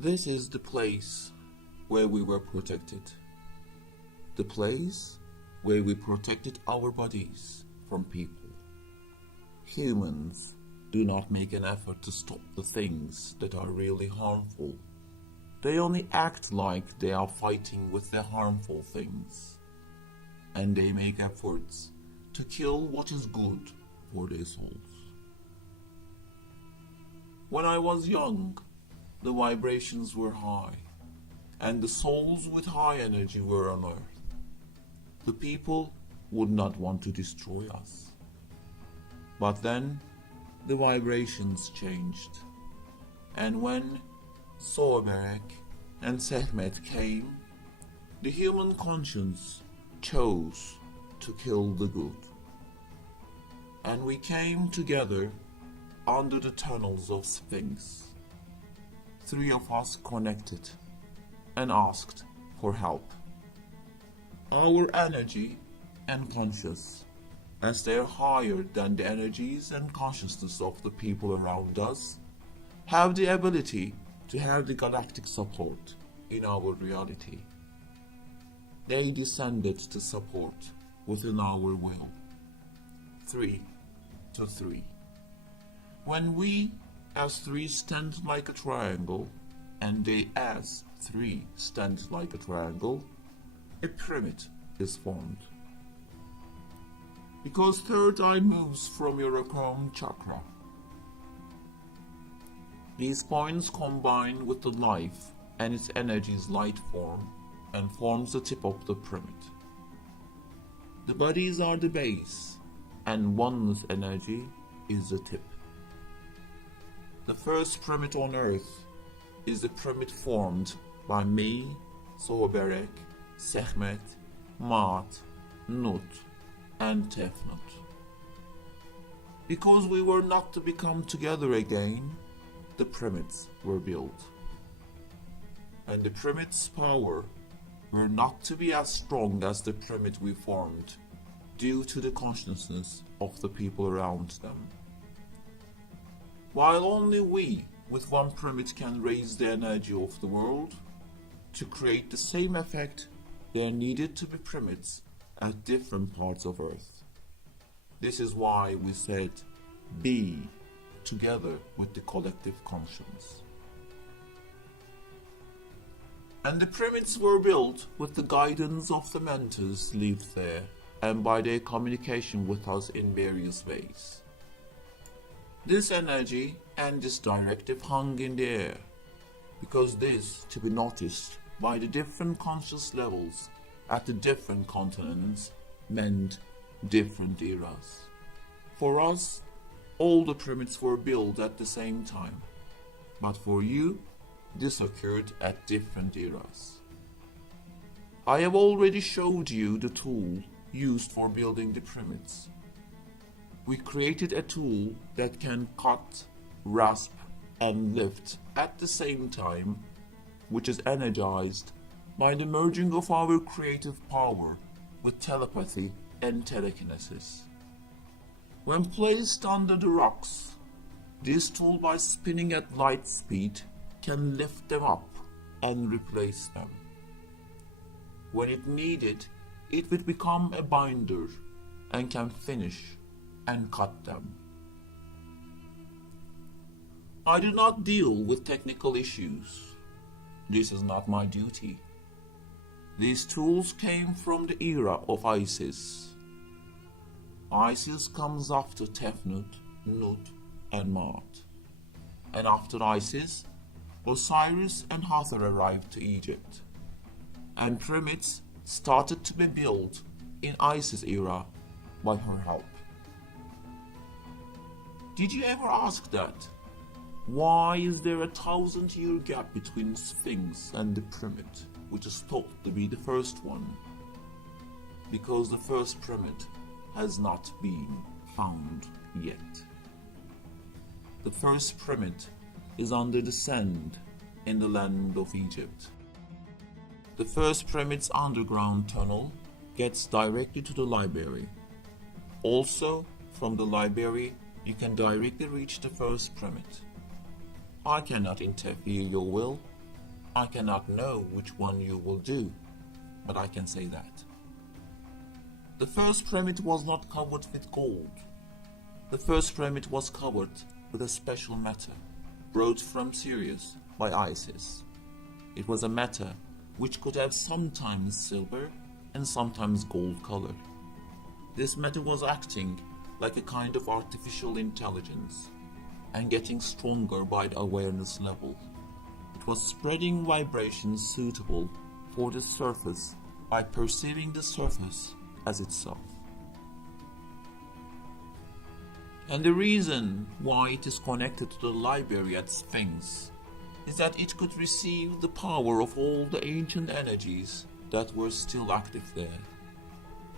This is the place where we were protected. The place where we protected our bodies from people. Humans do not make an effort to stop the things that are really harmful. They only act like they are fighting with the harmful things. And they make efforts to kill what is good for their souls. When I was young, the vibrations were high, and the souls with high energy were on earth. The people would not want to destroy us. But then the vibrations changed, and when Pharaoh and Sekhmet came, the human conscience chose to kill the good. And we came together under the tunnels of Sphinx. 3 of us connected and asked for help. Our energy and conscious, as they are higher than the energies and consciousness of the people around us, have the ability to have the galactic support in our reality. They descended to support within our will. 3 to 3. When we as 3 stand like a triangle, and they as 3 stand like a triangle, a pyramid is formed. Because third eye moves from your crown chakra. These points combine with the life and its energy's light form and forms the tip of the pyramid. The bodies are the base, and oneness energy is the tip. The first pyramid on earth is the pyramid formed by me, Pharaoh, Sekhmet, Maat, Nut, and Tefnut. Because we were not to become together again, the pyramids were built. And the pyramid's power were not to be as strong as the pyramid we formed, due to the consciousness of the people around them. While only we with one pyramid can raise the energy of the world, to create the same effect there needed to be pyramids at different parts of Earth. This is why we said be together with the collective conscience. And the pyramids were built with the guidance of the mentors lived there and by their communication with us in various ways. This energy and this directive hung in the air, because this to be noticed by the different conscious levels at the different continents meant different eras. For us, all the pyramids were built at the same time, but for you, this occurred at different eras. I have already showed you the tool used for building the pyramids. We created a tool that can cut, rasp, and lift at the same time, which is energized by the merging of our creative power with telepathy and telekinesis. When placed under the rocks, this tool, by spinning at light speed, can lift them up and replace them. When it needed, it would become a binder and can finish and cut them. I do not deal with technical issues. This is not my duty. These tools came from the era of Isis. Isis comes after Tefnut, Nut, and Maat. And after Isis, Osiris and Hathor arrived to Egypt. And pyramids started to be built in Isis' era by her help. Did you ever ask that? Why is there a 1,000-year gap between Sphinx and the pyramid, which is thought to be the first one? Because the first pyramid has not been found yet. The first pyramid is under the sand in the land of Egypt. The first pyramid's underground tunnel gets directly to the library. Also, from the library, you can directly reach the first pyramid. I cannot interfere your will, I cannot know which one you will do, but I can say that. The first pyramid was not covered with gold. The first pyramid was covered with a special matter brought from Sirius by Isis. It was a matter which could have sometimes silver and sometimes gold color. This matter was acting like a kind of artificial intelligence and getting stronger by the awareness level. It was spreading vibrations suitable for the surface by perceiving the surface as itself. And the reason why it is connected to the library at Sphinx is that it could receive the power of all the ancient energies that were still active there.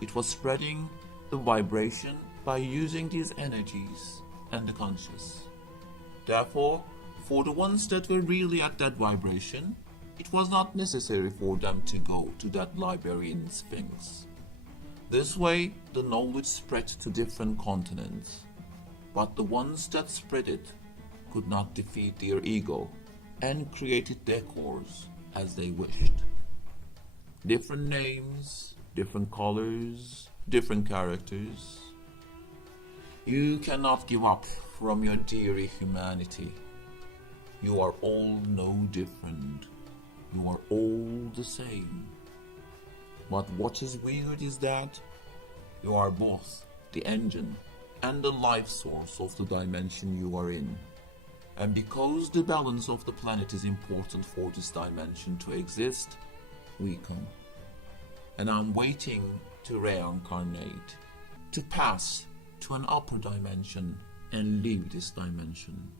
It was spreading the vibration by using these energies and the conscious. Therefore, for the ones that were really at that vibration, it was not necessary for them to go to that library in Sphinx. This way, the knowledge spread to different continents, but the ones that spread it could not defeat their ego and created their cores as they wished. Different names, different colors, different characters. You cannot give up from your dear humanity. You are all no different. You are all the same. But what is weird is that you are both the engine and the life source of the dimension you are in. And because the balance of the planet is important for this dimension to exist, we come. And I'm waiting to reincarnate, to pass to an upper dimension and leave this dimension.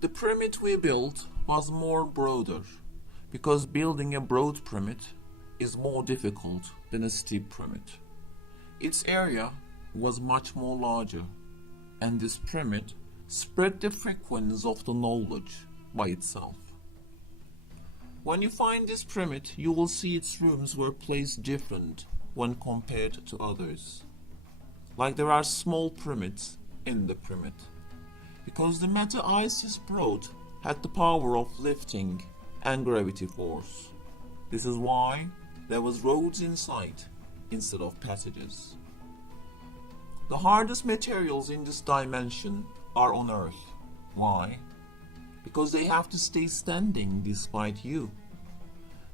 The pyramid we built was more broader, because building a broad pyramid is more difficult than a steep pyramid. Its area was much more larger, and this pyramid spread the frequency of the knowledge by itself. When you find this pyramid, you will see its rooms were placed different when compared to others. Like there are small pyramids in the pyramid, because the matter Isis brought had the power of lifting and gravity force. This is why there was roads inside instead of passages. The hardest materials in this dimension are on Earth. Why? Because they have to stay standing despite you.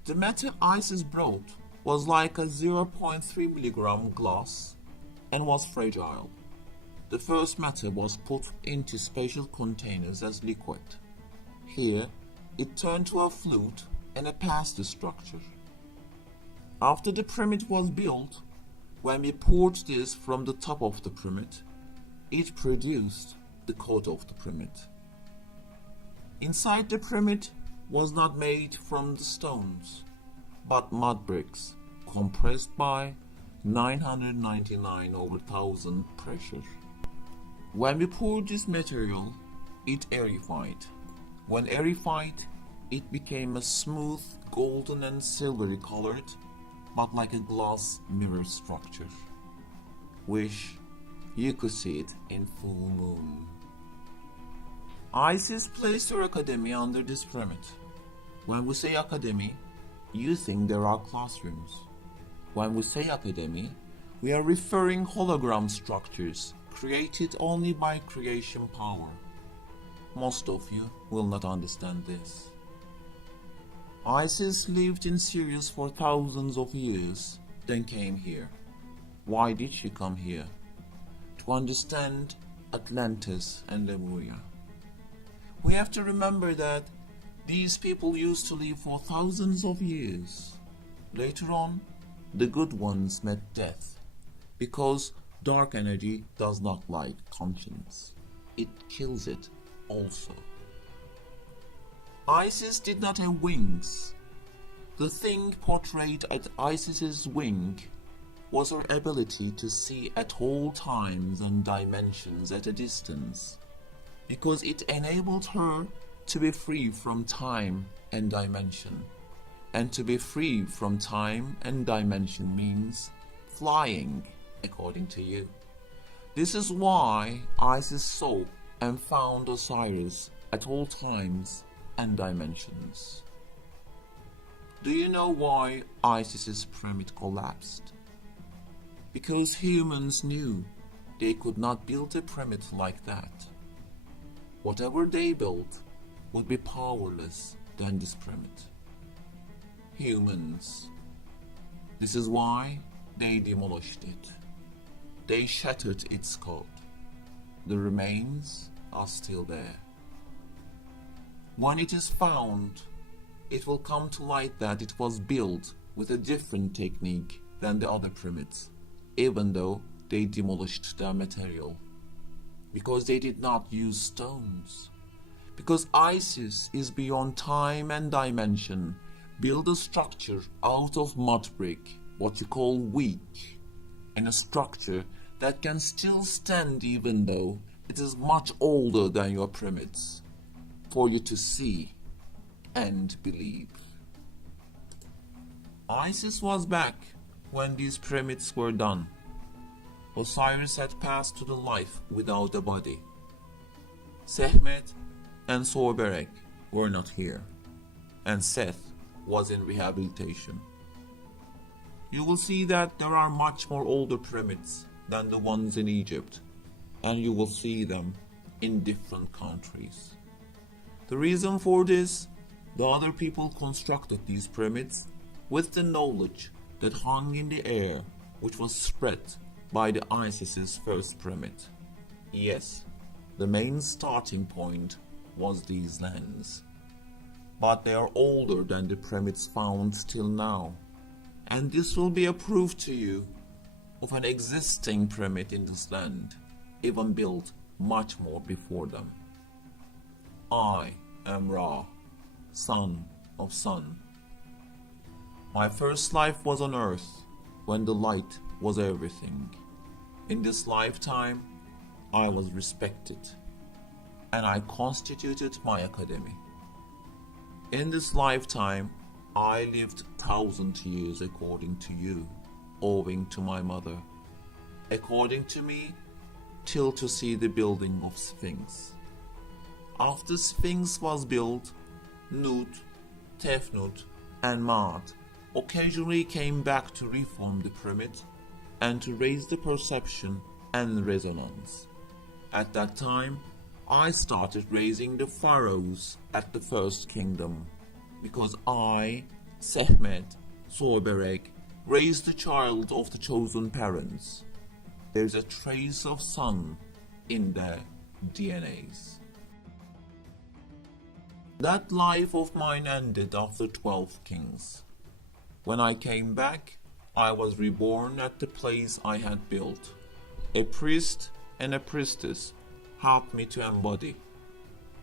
The matter Isis brought was like a 0.3 milligram glass and was fragile. The first matter was put into special containers as liquid. Here, it turned to a fluid and a pasta structure. After the pyramid was built, when we poured this from the top of the pyramid, it produced the core of the pyramid. Inside the pyramid was not made from the stones, but mud bricks compressed by 999/1000 pressure. When we poured this material, it aerified. When aerified, it became a smooth, golden and silvery colored, but like a glass mirror structure. Wish you could see it in full moon. Isis placed her academy under this pyramid. When we say academy, you think there are classrooms. When we say academy, we are referring hologram structures created only by creation power. Most of you will not understand this. Isis lived in Sirius for thousands of years, then came here. Why did she come here? To understand Atlantis and Lemuria. We have to remember that these people used to live for thousands of years. Later on, the good ones met death, because dark energy does not like conscience. It kills it also. Isis did not have wings. The thing portrayed at Isis's wing was her ability to see at all times and dimensions at a distance, because it enabled her to be free from time and dimension. And to be free from time and dimension means flying, according to you. This is why Isis saw and found Osiris at all times and dimensions. Do you know why Isis's pyramid collapsed? Because humans knew they could not build a pyramid like that. Whatever they built would be powerless than this pyramid. Humans. This is why they demolished it. They shattered its code. The remains are still there. When it is found, it will come to light that it was built with a different technique than the other pyramids, even though they demolished their material. Because they did not use stones. Because Isis is beyond time and dimension, build a structure out of mud brick, what you call weak, and a structure that can still stand even though it is much older than your pyramids, for you to see and believe. Isis was back when these pyramids were done. Osiris had passed to the life without a body. Sekhmet and Sorberek were not here, and Seth was in rehabilitation. You will see that there are much more older pyramids than the ones in Egypt, and you will see them in different countries. The reason for this, the other people constructed these pyramids with the knowledge that hung in the air, which was spread by the Isis's first pyramid. Yes, the main starting point was these lands, but they are older than the pyramids found till now, and this will be a proof to you of an existing pyramid in this land, even built much more before them. I am Ra, son of sun. My first life was on earth, when the light was everything. In this lifetime, I was respected, and I constituted my academy. In this lifetime, I lived 1,000 years according to you, owing to my mother. According to me, till to see the building of Sphinx. After Sphinx was built, Nut, Tefnut, and Maat occasionally came back to reform the pyramid and to raise the perception and resonance. At that time, I started raising the pharaohs at the first kingdom, because I, Sekhmet, Sorberek, raised the child of the chosen parents. There is a trace of sun in their DNAs. That life of mine ended after 12 kings. When I came back, I was reborn at the place I had built. A priest and a priestess helped me to embody.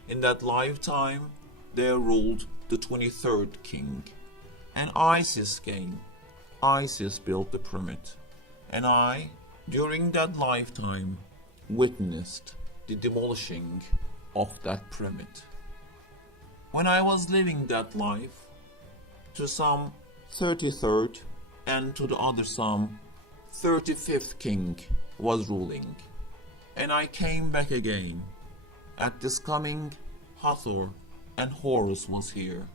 In that lifetime, there ruled the 23rd king, and Isis came. Isis built the pyramid, and I, during that lifetime, witnessed the demolishing of that pyramid. When I was living that life, to some 33rd and to the other some 35th king was ruling, and I came back again. At this coming, Hathor and Horus was here.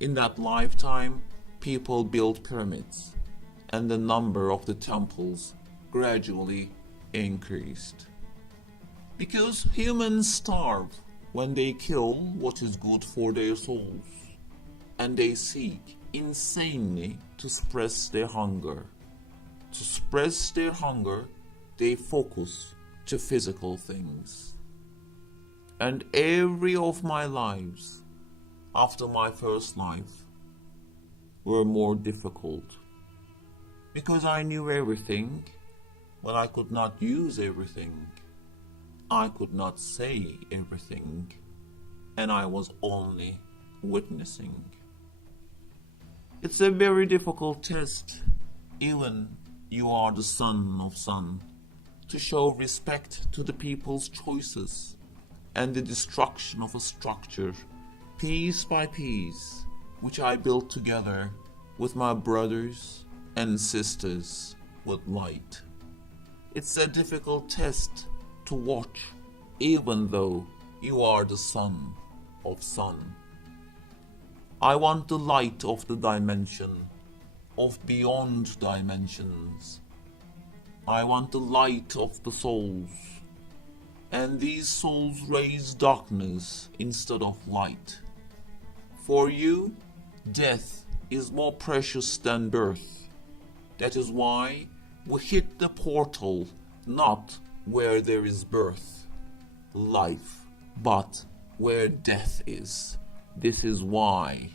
In that lifetime, people built pyramids, and the number of the temples gradually increased. Because humans starve when they kill what is good for their souls, and they seek insanely to suppress their hunger. To suppress their hunger, they focus to physical things. And every of my lives, after my first life, were more difficult. Because I knew everything, but I could not use everything. I could not say everything, and I was only witnessing. It's a very difficult test, even you are the son of sun, to show respect to the people's choices and the destruction of a structure, piece by piece, which I built together with my brothers and sisters with light. It's a difficult test to watch, even though You are the son of sun. I want the light of the dimension, of beyond dimensions. I want the light of the souls, and these souls raise darkness instead of light. For you, death is more precious than birth. That is why we hit the portal, not where there is birth, life, but where death is. This is why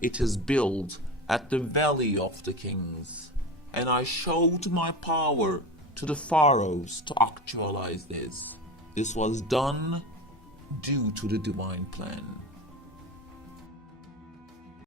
it is built at the Valley of the Kings, and I showed my power to the pharaohs to actualize this. This was done due to the divine plan.